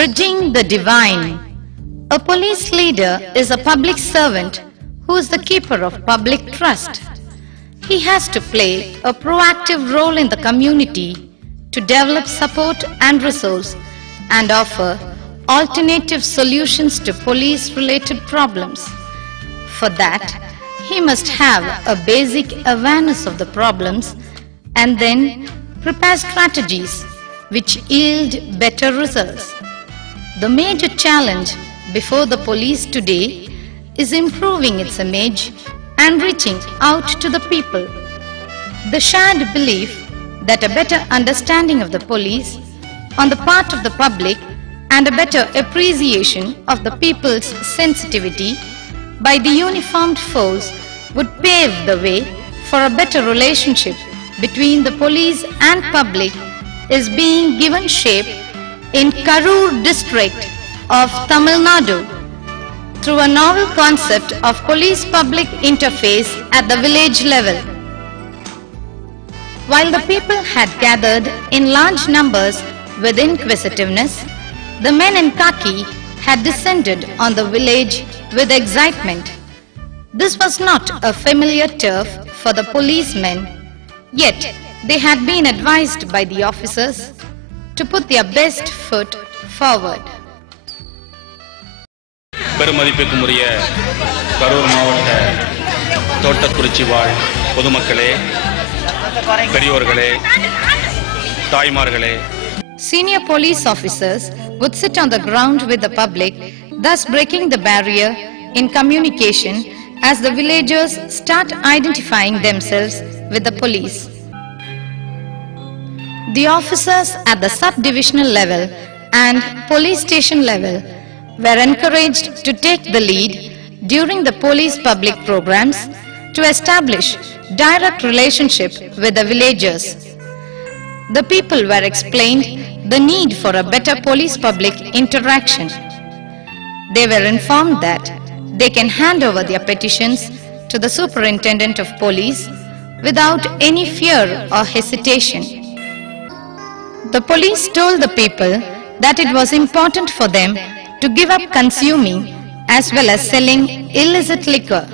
Bridging the divine. A police leader is a public servant who is the keeper of public trust. He has to play a proactive role in the community to develop support and resource and offer alternative solutions to police-related problems. For that, he must have a basic awareness of the problems and then prepare strategies which yield better results. The major challenge before the police today is improving its image and reaching out to the people. The shared belief that a better understanding of the police on the part of the public and a better appreciation of the people's sensitivity by the uniformed force would pave the way for a better relationship between the police and public is being given shape in Karur district of Tamil Nadu through a novel concept of police-public interface at the village level. While the people had gathered in large numbers with inquisitiveness, the men in khaki had descended on the village with excitement. This was not a familiar turf for the policemen, yet they had been advised by the officers to put their best foot forward. பெருமதிப்புக்குரிய Karur மாவட்ட தோட்டக்குறிச்சி வாழ் பொதுமக்களே, பெரியோர்களே, தாய்மார்களே. Senior police officers would sit on the ground with the public, thus breaking the barrier in communication as the villagers start identifying themselves with the police. The officers at the sub-divisional level and police station level were encouraged to take the lead during the police public programs to establish direct relationship with the villagers. The people were explained the need for a better police-public interaction. They were informed that they can hand over their petitions to the superintendent of police without any fear or hesitation. The police told the people that it was important for them to give up consuming as well as selling illicit liquor,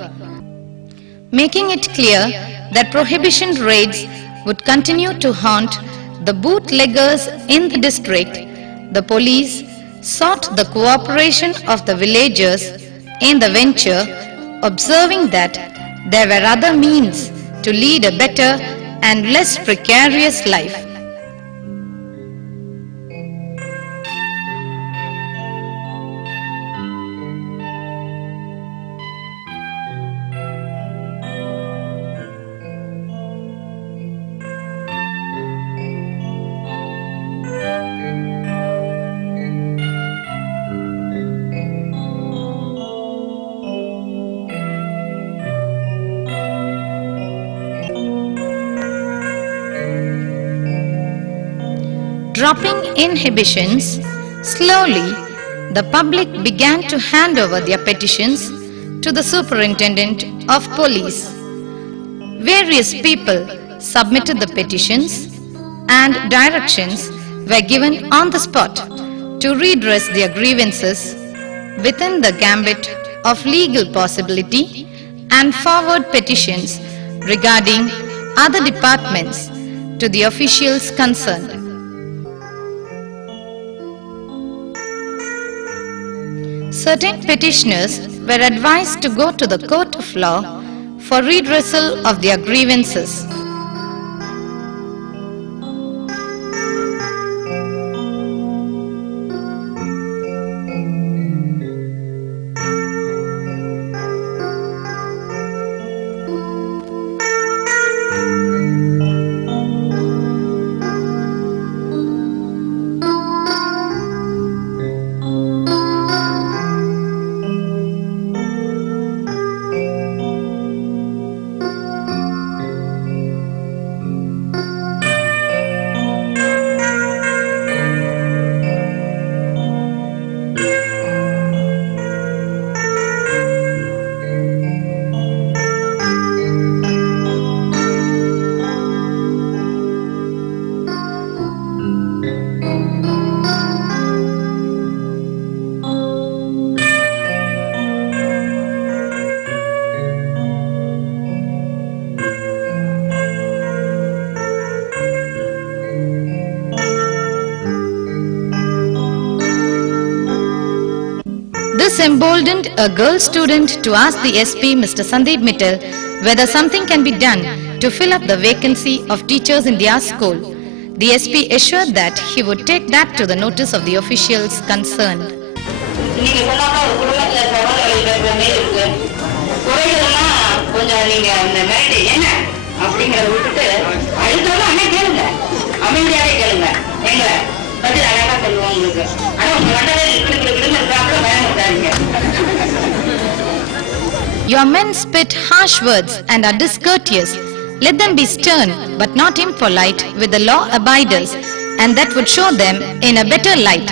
making it clear that prohibition raids would continue to haunt the bootleggers in the district. The police sought the cooperation of the villagers in the venture, observing that there were other means to lead a better and less precarious life. Dropping inhibitions, slowly the public began to hand over their petitions to the superintendent of police. Various people submitted the petitions and directions were given on the spot to redress their grievances within the gambit of legal possibility and forward petitions regarding other departments to the officials concerned. Certain petitioners were advised to go to the court of law for redressal of their grievances. This emboldened a girl student to ask the SP, Mr. Sandeep Mittal, whether something can be done to fill up the vacancy of teachers in their school. The SP assured that he would take that to the notice of the officials concerned. Your men spit harsh words and are discourteous. Let them be stern but not impolite with the law abiders, and that would show them in a better light.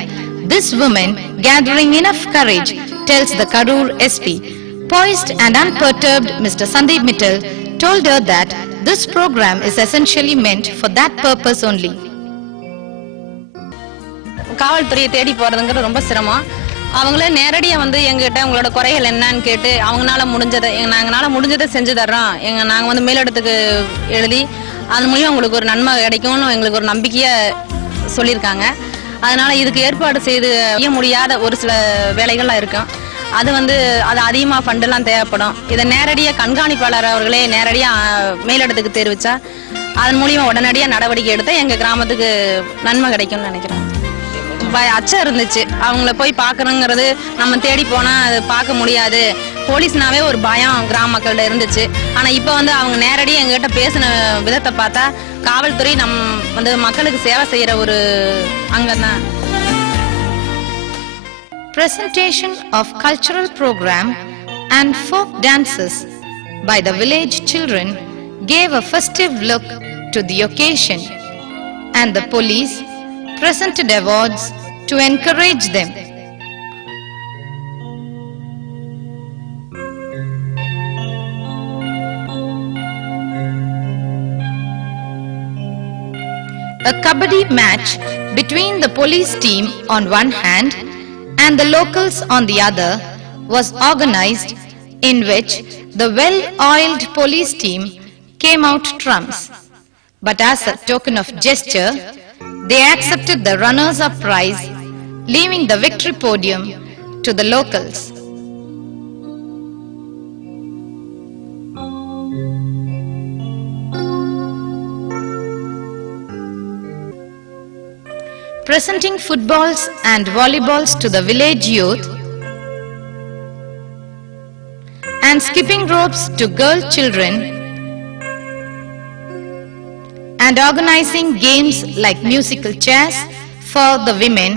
This woman, gathering enough courage, tells the Karur SP. Poised and unperturbed, Mr. Sandeep Mittal told her that this program is essentially meant for that purpose only. காவல்துறையை தேடி போறதுங்கிறது ரொம்ப சிரமம். அவங்களே நேரடியாக வந்து எங்ககிட்ட உங்களோட குறைகள் என்னன்னு கேட்டு அவங்களால முடிஞ்சதை செஞ்சு தர்றோம். நாங்கள் வந்து மேலிடத்துக்கு எழுதி அது மூலியம் உங்களுக்கு ஒரு நன்மை கிடைக்கும்னு எங்களுக்கு ஒரு நம்பிக்கையை சொல்லியிருக்காங்க. அதனால இதுக்கு ஏற்பாடு செய்ய முடியாத ஒரு சில வேலைகள்லாம் இருக்கும். அது அதிகமாக ஃபண்டெல்லாம் தேவைப்படும். இதை நேரடியாக கண்காணிப்பாளர் அவர்களே நேரடியாக மேலிடத்துக்கு தெரிவித்தா அதன் மூலியமாக உடனடியாக நடவடிக்கை எடுத்தால் எங்கள் கிராமத்துக்கு நன்மை கிடைக்கும்னு நினைக்கிறேன். அச்சம் இருந்துச்சு, அவங்கள போய் பார்க்கணுங்கிறது நம்ம தேடி போனால் அது பார்க்க முடியாது, போலீஸ்னாவே ஒரு பயம் கிராம மக்கள்கிட்ட இருந்துச்சு. ஆனால் இப்போ அவங்க நேரடியாக எங்ககிட்ட பேசின விதத்தை பார்த்தா காவல்துறை மக்களுக்கு சேவை செய்கிற ஒரு அங்கம் தான். Presentation of cultural program and folk dances by the village children gave a festive look to the occasion, and the police presented awards to encourage them. A kabaddi match between the police team on one hand and the locals on the other was organized, in which the well-oiled police team came out trumps. But as a token of gesture, they accepted the runners-up prize, leaving the victory podium to the locals. Presenting footballs and volleyballs to the village youth and skipping ropes to girl children and organizing games like musical chairs for the women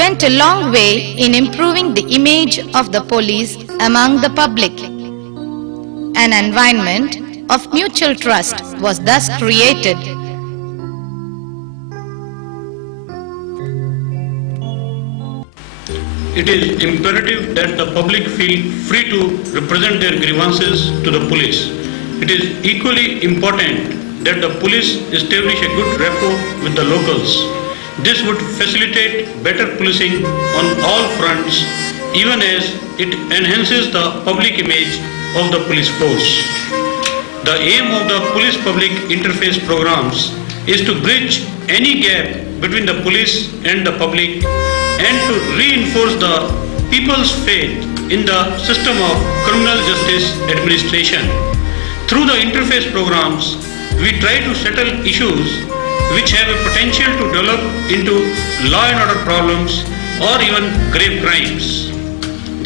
went a long way in improving the image of the police among the public. An environment of mutual trust was thus created. It is imperative that the public feel free to represent their grievances to the police. It is equally important that the police establish a good rapport with the locals. This would facilitate better policing on all fronts, even as it enhances the public image of the police force. The aim of the police-public interface programs is to bridge any gap between the police and the public and to reinforce the people's faith in the system of criminal justice administration. Through the interface programs, we try to settle issues which have a potential to develop into law and order problems or even grave crimes.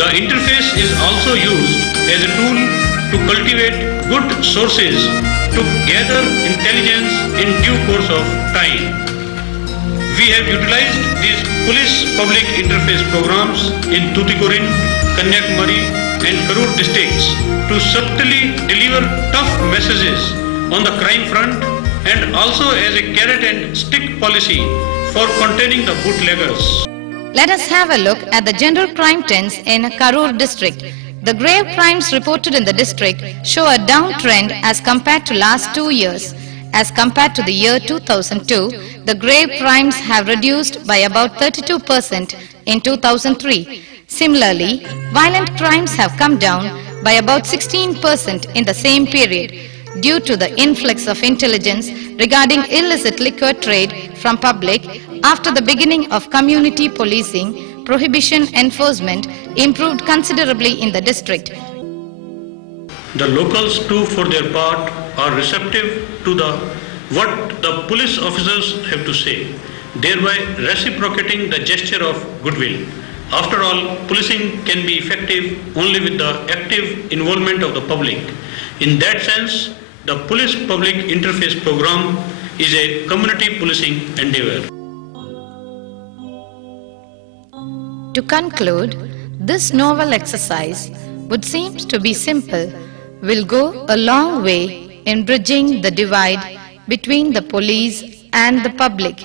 The interface is also used as a tool to cultivate good sources to gather intelligence in due course of time. We have utilized these police public interface programs in Tuticorin, Kanyakumari and Karur districts to subtly deliver tough messages on the crime front and also as a carrot and stick policy for containing the bootleggers. Let us have a look at the general crime trends in Karur district. The grave crimes reported in the district show a downtrend as compared to last 2 years. As compared to the year 2002, the grave crimes have reduced by about 32% in 2003. Similarly, violent crimes have come down by about 16% in the same period due to the influx of intelligence regarding illicit liquor trade from public after the beginning of community policing prohibition enforcement improved considerably in the district. The locals too, for their part, are receptive to what the police officers have to say, thereby reciprocating the gesture of goodwill. After all, policing can be effective only with the active involvement of the public. In that sense, the Police Public Interface Program is a community policing endeavor. To conclude, this novel exercise, which seems to be simple, will go a long way in bridging the divide between the police and the public.